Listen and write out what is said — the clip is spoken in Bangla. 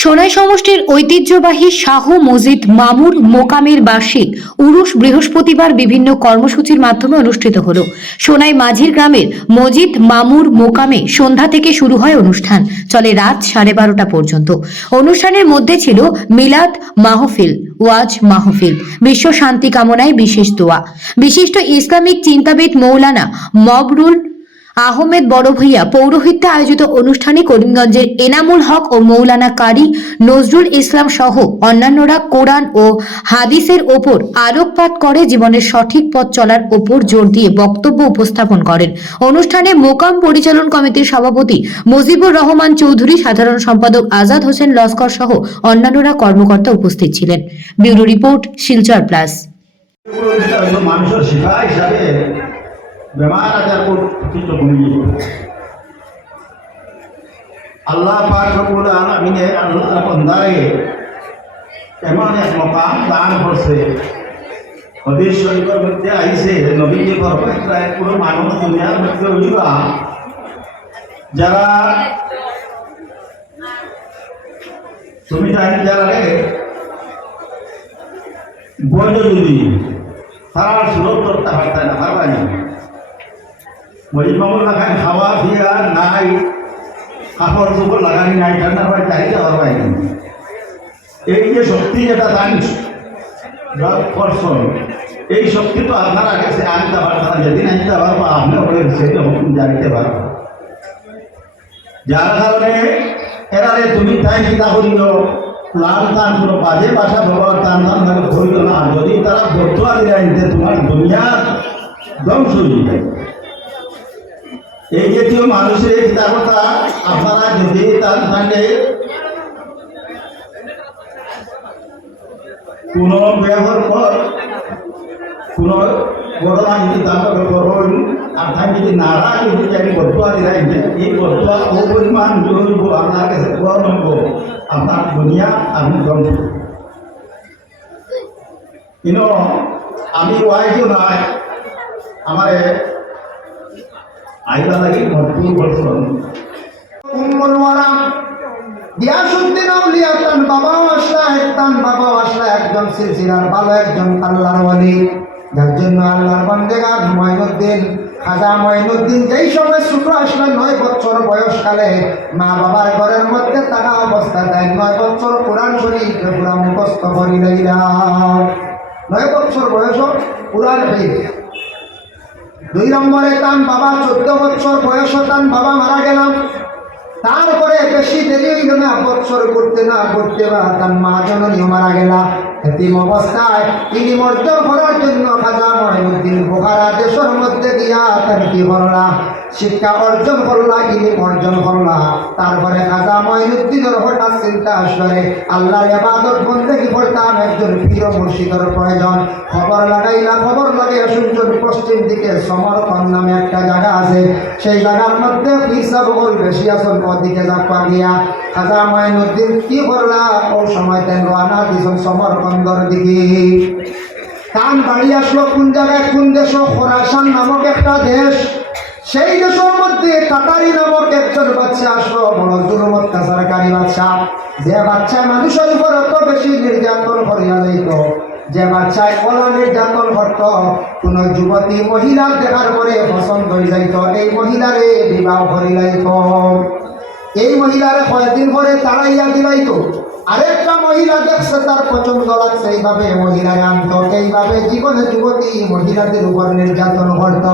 সোনাই সমষ্টির ঐতিহ্যবাহী শাহ মসজিদ মামুর মোকামের বার্ষিক উরুস বৃহস্পতিবার বিভিন্ন কর্মসূচির মাধ্যমে অনুষ্ঠিত হলো। সোনাই মাঝির গ্রামের মসজিদ মামুর মোকামে সন্ধ্যা থেকে শুরু হয় অনুষ্ঠান, চলে রাত 12:30 পর্যন্ত। অনুষ্ঠানের মধ্যে ছিল মিলাদ মাহফিল, ওয়াজ মাহফিল, বিশ্ব শান্তি কামনায় বিশেষ দোয়া। বিশিষ্ট ইসলামিক চিন্তাবিদ মৌলানা মবরুল আহমেদ বড় ভূঁইয়া পৌরোহিত্যে আয়োজিত অনুষ্ঠানে করিমগঞ্জের এনামুল হক ও মৌলানা কারি নজরুল ইসলাম সহ অন্যান্যরা কোরআন ও হাদিসের ওপর আলোকপাত করে জীবনের সঠিক পথ চলার ওপর জোর দিয়ে বক্তব্য উপস্থাপন করেন। অনুষ্ঠানে মোকাম পরিচালন কমিটির সভাপতি মুজিবুর রহমান চৌধুরী, সাধারণ সম্পাদক আজাদ হোসেন লস্কর সহ অন্যান্যরা কর্মকর্তা উপস্থিত ছিলেন। Bureau report, Silchar plus. মানুষের শিক্ষা হিসাবে বেমার আজার চিত্র কমিয়ে আল্লাহ পাক রব্বুল আলামিনে আল্লাহ বান্দারে এমন এক মকাম দান করছে। হাদিস শরীফের মধ্যে আইছে নবীজি ফরমাইছেন পুরো মানব দুনিয়ার মধ্যে হইবা যারা তুমি জানি যারা বৈধ যদি তারা সুরত করতে পারতাম না, পারবাই না। মজিমামুল লাগাই খাওয়া দিয়া নাই, কাপড় চোপড় লাগানি নাই, ঠান্ডা হয় চাহিদা পারবাই না। এই যে শক্তি যেটা দান করছেন, এই শক্তি তো আপনারা কাছে আনতে পারতাম না। যেদিন আনতে পারবো আপনার সেটা হুকুম জানিতে পারবো। যার কারণে এরারে তুমি তাই চিন্তা করিও লাল টান কোনো বাজে বাসা ব্যবহার টান টান ধরে ধরিও না। যদি তারা বর্তমান দিলে তোমার দুনিয়ার ধ্বংস হয়ে যায়। এই জাতীয় মানুষের চিন্তার কথা আপনারা যদি তার সঙ্গে কোন ব্যবহার পর কোন ঘটনা যদি তার করুন আপনার যদি নারাজ যদি চাই বর্তমান দিলে এই বর্তমান অপরিমাণ জৈব আপনার কাছে প্রণব আপনার দুনিয়া আপনি ধ্বংস। কিন্তু আমি ওয়াইজও নাই আমার আইবা লাগি ভরপুর বলছেন উম্মুল ওয়ারা গিয়াসউদ্দিন আউলিয়া তান বাবাও আসলা একজন সিলসিলার ভালো একজন আল্লাহর ওয়ালি, যার জন্য আল্লাহর বান্দেগার মঈনুদ্দিন খাজা মঈনুদ্দিন যেই সময় ছোট আসলেন 9 বছর বয়সকালে মা বাবার ঘরের মধ্যে থাকা অবস্থায় 9 বছর কোরআন শরীফ পুরা মুখস্থ করি লইলাম। 9 বছর বয়স কোরআন শরীফ। 2 নম্বরে তান বাবা 14 বছর বয়স তান বাবা মারা গেলাম। তারপরে বেশি দেরি হইল না, বছর করতে না করতে বা তার মা জননীও মারা গেলা। এতিম অবস্থায় তিনি অর্জন করার জন্য খাজা মঈনুদ্দিন বুখারা দেশের মধ্যে গিয়া তার কি করলা শিক্ষা অর্জন করলা, ইলিম অর্জন করলা। তারপরে খাজা মঈনুদ্দিনের হঠাৎ চিন্তা আসলে আল্লাহর ইবাদত বন্দেগী করতাম, একজন পীর মুর্শিদের প্রয়োজন। খবর লাগাইলা, খবর লাগাইয়া শুনছেন পশ্চিম দিকে সমরকন্দ নামে একটা জায়গা আছে, সেই জায়গার মধ্যে পীর সাহেব বেশি আছেন। ওদিকে যাওয়া গিয়া খাজা মঈনুদ্দিন কি করলা ও সময় তেন রানা দিছেন সমরকন্দর দিকে। কান বাড়ি আসলো কোন জায়গায়, কোন দেশ? খোরাসান নামক একটা দেশ। সেই দেশের মধ্যে তাতারি নামক একজন বাচ্চা আসলো, বড় জুলুম অত্যাচারকারী বাচ্চা। যে বাচ্চা মানুষের উপর অত বেশি নির্যাতন করিয়া যাইত, যে বাচ্চায় কলা নির্যাতন করত, কোন যুবতী মহিলা দেখার পরে পছন্দ হয়ে যাইত, এই মহিলারে বিবাহ করি লাইত। এই মহিলারে কয়েকদিন পরে তাড়াইয়া দিলাইতো। আরেকটা মহিলা দেখছে তার পছন্দ লাগছে, এইভাবে মহিলায় আনত। এইভাবে জীবনে যুবতী মহিলাদের উপর নির্যাতন করত।